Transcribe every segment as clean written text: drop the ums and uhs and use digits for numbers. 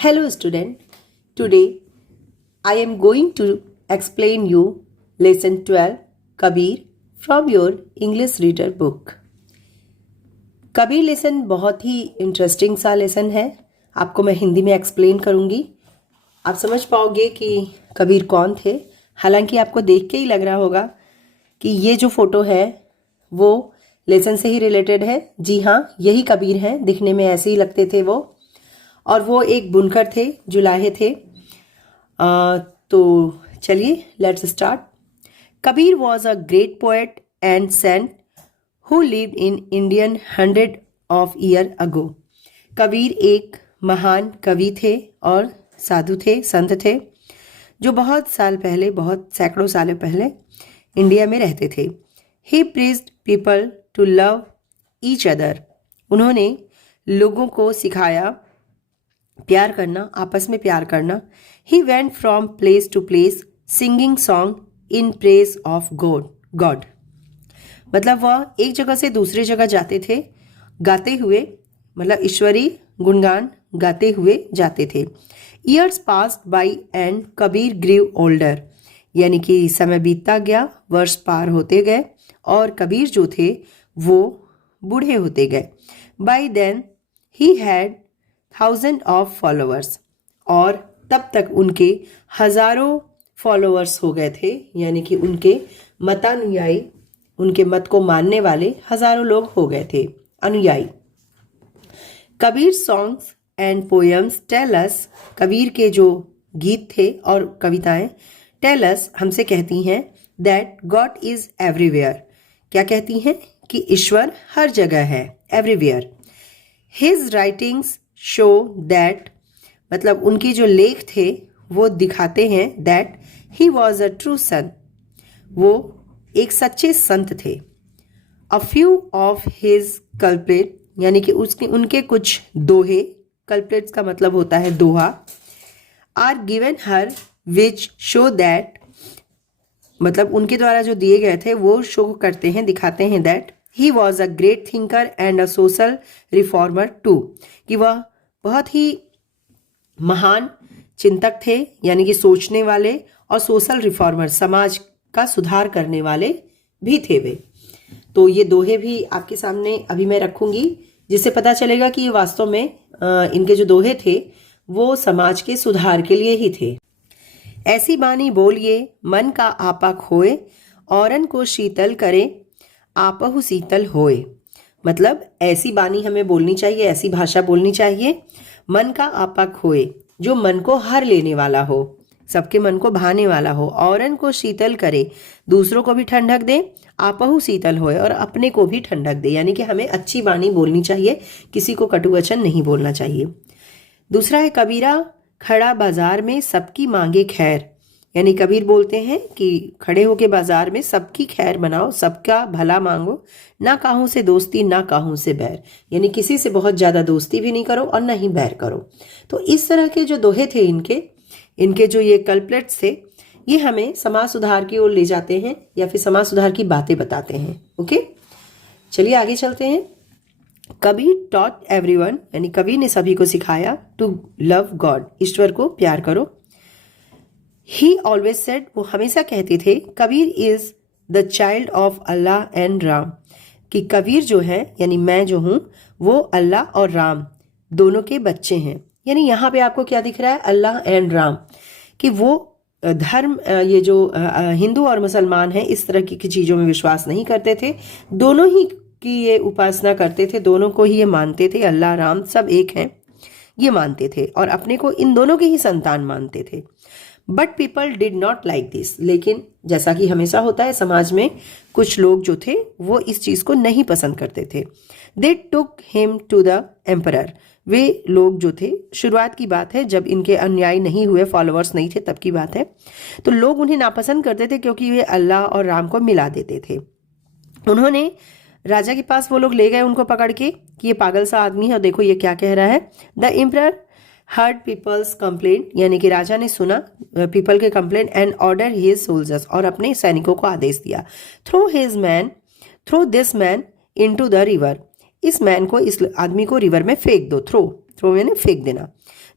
Hello student, today I am going to explain you lesson 12 Kabir from your English reader book. Kabir lesson बहुत ही interesting सा lesson है. आपको मैं हिंदी में explain करूँगी. आप समझ पाओगे कि कबीर कौन थे. हालांकि आपको देख के ही लग रहा होगा कि ये जो फोटो है वो लेसन से ही रिलेटेड है. जी हाँ, यही कबीर हैं. दिखने में ऐसे ही लगते थे वो. और वो एक बुनकर थे, जुलाहे थे. तो चलिए let's start. Kabir was a great poet and saint who lived in Indian 100 of years ago. Kabir एक महान कवि थे और साधु थे, संत थे, जो बहुत साल पहले, बहुत सैकड़ों सालों पहले इंडिया में रहते थे. He preached people to love each other. उन्होंने लोगों को सिखाया प्यार करना, आपस में प्यार करना. He went from place to place singing song in praise of God. मतलब वह एक जगह से दूसरी जगह जाते थे गाते हुए, मतलब ईश्वरी गुणगान गाते हुए जाते थे. Years passed by and Kabir grew older. यानी कि समय बीतता गया, वर्ष पार होते गए और कबीर जो थे वो बूढ़े होते गए. By then he had 1000 of followers. और तब तक उनके हजारों फॉलोअर्स हो गए थे. यानी कि उनके मतानुयायी, उनके मत को मानने वाले हजारों लोग हो गए थे, अनुयायी. Kabir songs and poems tell us. Kabir के जो गीत थे और कविताएं टेल अस, हमसे कहती हैं दैट गॉड इज एवरीवेयर. क्या कहती हैं? कि ईश्वर हर जगह है, everywhere. His writings show that, मतलब उनकी जो लेख थे वो दिखाते हैं that he was a true saint. वो एक सच्चे संत थे. A few of his couplets, यानी कि उनके कुछ दोहे, कल्प्रेट्स का मतलब होता है दोहा, are given here which show that, मतलब उनके द्वारा जो दिए गए थे वो शो करते हैं, दिखाते हैं that he was a great thinker and a social reformer too. कि वह बहुत ही महान चिंतक थे, यानी कि सोचने वाले, और सोशल रिफॉर्मर, समाज का सुधार करने वाले भी थे वे. तो ये दोहे भी आपके सामने अभी मैं रखूंगी, जिससे पता चलेगा कि ये वास्तव में इनके जो दोहे थे वो समाज के सुधार के लिए ही थे. ऐसी बानी बोलिए मन का आपा खोए, औरन को शीतल करे आपहु शीतल होए. मतलब ऐसी बानी हमें बोलनी चाहिए, ऐसी भाषा बोलनी चाहिए, मन का आपा खोए, जो मन को हर लेने वाला हो, सबके मन को भाने वाला हो. औरन को शीतल करे, दूसरों को भी ठंडक दे, आपहु शीतल होए, और अपने को भी ठंडक दे. यानी कि हमें अच्छी बानी बोलनी चाहिए, किसी को कटु वचन नहीं बोलना चाहिए. दूसरा है कबीरा खड़ा बाजार में सबकी मांगे खैर. यानी कबीर बोलते हैं कि खड़े होके बाजार में सबकी खैर बनाओ, सबका भला मांगो, ना काहू से दोस्ती ना काहू से बैर. यानी किसी से बहुत ज्यादा दोस्ती भी नहीं करो और ना ही बैर करो. तो इस तरह के जो दोहे थे इनके जो ये कल्प्रेट्स थे, ये हमें समाज सुधार की ओर ले जाते हैं या फिर समाज सुधार की बातें बताते हैं. ओके, चलिए आगे चलते हैं. कबीर टॉट एवरीवन, यानी कबीर ने सभी को सिखाया टू लव गॉड, ईश्वर को प्यार करो. ही ऑलवेज सेड, वो हमेशा कहते थे, Kabir is the child of Allah and Ram. कि कबीर जो है, यानी मैं जो हूं, वो अल्लाह और राम दोनों के बच्चे हैं. यानी यहाँ पे आपको क्या दिख रहा है? अल्लाह एंड राम. कि वो धर्म, ये जो हिंदू और मुसलमान हैं, इस तरह की चीजों में विश्वास नहीं करते थे. दोनों ही की ये उपासना करते थे, दोनों को ही ये मानते थे, अल्लाह राम सब एक हैं ये मानते थे, और अपने को इन दोनों के ही संतान मानते थे. But people did not like this. लेकिन जैसा कि हमेशा होता है समाज में, कुछ लोग जो थे वो इस चीज को नहीं पसंद करते थे. They took him to the emperor. वे लोग जो थे, शुरुआत की बात है जब इनके अनुयायी नहीं हुए, फॉलोअर्स नहीं थे, तब की बात है. तो लोग उन्हें नापसंद करते थे क्योंकि वे अल्लाह और राम को मिला देते थे. उन्होंने राजा के पास वो लोग ले गए उनको पकड़ के कि ये पागल सा आदमी है और देखो ये क्या कह रहा है. The emperor heard people's complaint, यानी कि राजा ने सुना पीपल के complaint, and order his soldiers, और अपने सैनिकों को आदेश दिया, throw this man into the river. इस मैन को, इस आदमी को रिवर में फेंक दो. थ्रो यानी फेंक देना.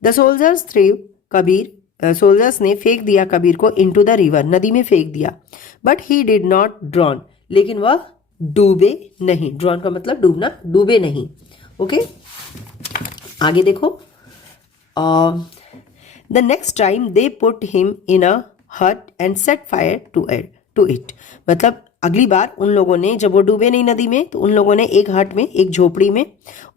द सोल्जर्स थ्रेव कबीर, सोल्जर्स ने फेंक दिया कबीर को इनटू द रिवर, नदी में फेंक दिया। But he did not drawn, लेकिन वह डूबे नहीं। ड्रॉन का मतलब डूबना, डूबे नहीं। ओके, आगे देखो। The next time they put him in a hut and set fire to it, मतलब अगली बार उन लोगों ने, जब वो डूबे नहीं नदी में, तो उन लोगों ने एक हट में, एक झोपड़ी में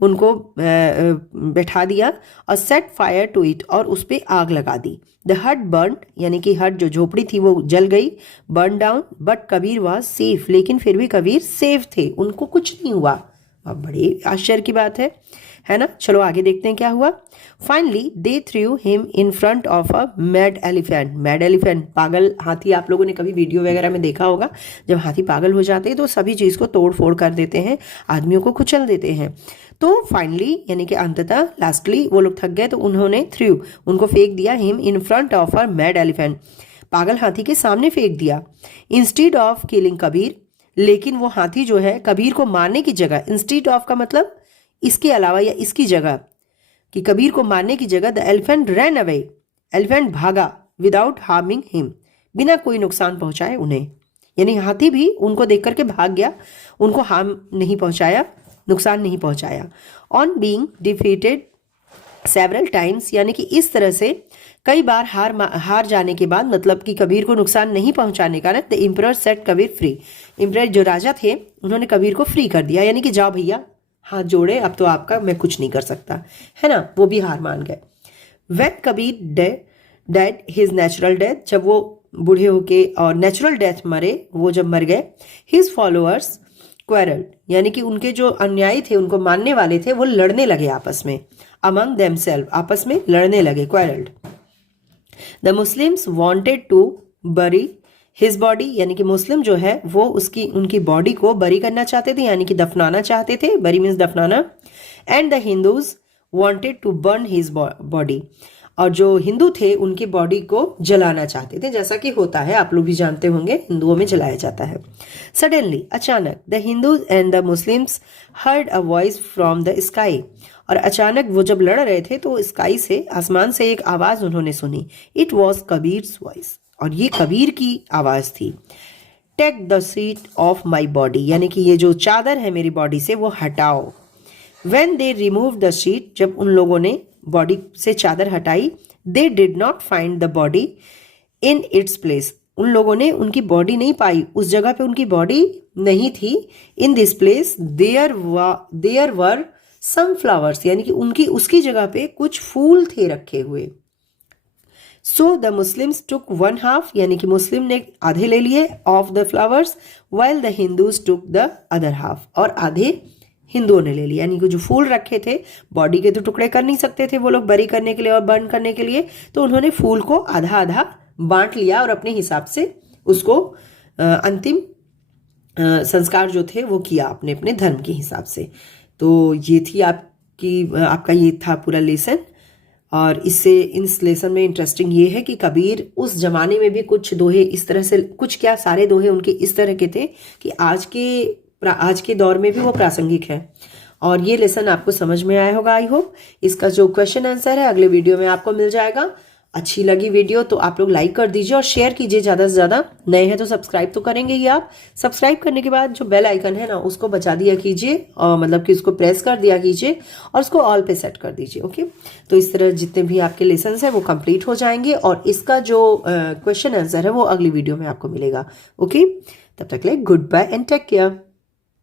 उनको बैठा दिया और सेट फायर टू इट, और उस पर आग लगा दी। द हट बर्न, यानी कि हट जो झोपड़ी थी वो जल गई, burn down. But Kabir was safe, लेकिन फिर भी कबीर सेफ थे, उनको कुछ नहीं हुआ। अब बड़ी आश्चर्य की बात है ना। चलो आगे देखते हैं क्या हुआ। Finally they through him in front of a mad elephant. Mad elephant, पागल हाथी, आप लोगों ने कभी वीडियो वगैरह में देखा होगा, जब हाथी पागल हो जाते हैं तो सभी चीज़ को तोड़ फोड़ कर देते हैं, आदमियों को कुचल देते हैं। तो फाइनली यानी कि अंततः, लास्टली वो लोग थक गए तो उन्होंने थ्रू, उनको फेंक दिया, him in front of a mad elephant, पागल हाथी के सामने फेंक दिया। इंस्टीड ऑफ किलिंग कबीर, लेकिन वो हाथी जो है कबीर को मारने की जगह, इंस्टीड ऑफ का मतलब इसके अलावा या इसकी जगह, कि कबीर को मारने की जगह, the elephant ran away, elephant भागा, विदाउट हार्मिंग हिम, बिना कोई नुकसान पहुंचाए उन्हें, यानी हाथी भी उनको देख करके भाग गया, उनको हार्म नहीं पहुंचाया, नुकसान नहीं पहुंचाया। On being defeated several times, यानी कि इस तरह से कई बार हार जाने के बाद, मतलब कि कबीर को नुकसान नहीं पहुंचाने का, the emperor set Kabir free, emperor जो राजा थे उन्होंने कबीर को फ्री कर दिया, यानी कि जाओ भैया, हाथ जोड़े, अब तो आपका, मैं कुछ नहीं कर सकता, है ना, वो भी हार मान गए। When Kabir dead his natural death, जब वो बूढ़े होके और नेचुरल डेथ मरे, वो जब मर गए, हिज फॉलोअर्स क्वेरल, यानी कि उनके जो अन्यायी थे, उनको मानने वाले थे, वो लड़ने लगे आपस में, अमंग देमसेल्फ, आपस में लड़ने लगे, quarrelled. The Muslims wanted to bury his body, यानी कि मुस्लिम जो है वो उनकी बॉडी को बरी करना चाहते थे, यानी कि दफनाना चाहते थे, बरी मीन्स दफनाना। And the Hindus wanted to burn his body, और जो हिंदू थे उनकी बॉडी को जलाना चाहते थे, जैसा कि होता है, आप लोग भी जानते होंगे, हिंदुओं में जलाया जाता है। सडनली, अचानक, the Hindus and the Muslims heard a voice from the sky, और अचानक वो जब लड़ रहे थे तो स्काई से, आसमान से एक आवाज उन्होंने सुनी। इट वॉज कबीर्स वॉइस, और ये कबीर की आवाज थी। Take the seat of my body, यानी कि ये जो चादर है मेरी बॉडी से वो हटाओ। When they remove the sheet, जब उन लोगों ने बॉडी से चादर हटाई, they did not find the body in its place, उन लोगों ने उनकी बॉडी नहीं पाई, उस जगह पे उनकी बॉडी नहीं थी। In this place there were some flowers, यानी कि उसकी जगह पे कुछ फूल थे रखे हुए। So the Muslims took one half, यानी कि मुस्लिम ने आधे ले लिए of the flowers, while the Hindus took the other half, और आधे हिंदुओं ने ले लिया, यानी कि जो फूल रखे थे, बॉडी के तो टुकड़े कर नहीं सकते थे वो लोग बरी करने के लिए और बर्न करने के लिए, तो उन्होंने फूल को आधा आधा बांट लिया और अपने हिसाब से उसको अंतिम संस्कार जो थे वो किया अपने अपने धर्म के हिसाब से। तो ये थी आपका ये था पूरा लेसन। और इससे इस लेसन में इंटरेस्टिंग ये है कि कबीर उस जमाने में भी कुछ दोहे इस तरह से, कुछ क्या सारे दोहे उनके इस तरह के थे कि आज के दौर में भी वो प्रासंगिक है। और ये लेसन आपको समझ में आया होगा, आई होप। इसका जो क्वेश्चन आंसर है अगले वीडियो में आपको मिल जाएगा। अच्छी लगी वीडियो तो आप लोग लाइक कर दीजिए और शेयर कीजिए ज़्यादा से ज़्यादा। नए हैं तो सब्सक्राइब तो करेंगे ही आप। सब्सक्राइब करने के बाद जो बेल आइकन है ना उसको बचा दिया कीजिए, और मतलब कि उसको प्रेस कर दिया कीजिए और उसको ऑल पे सेट कर दीजिए। ओके, तो इस तरह जितने भी आपके लेसन्स हैं वो कंप्लीट हो जाएंगे और इसका जो क्वेश्चन आंसर है वो अगली वीडियो में आपको मिलेगा। ओके, तब तक के लिए goodbye and take care.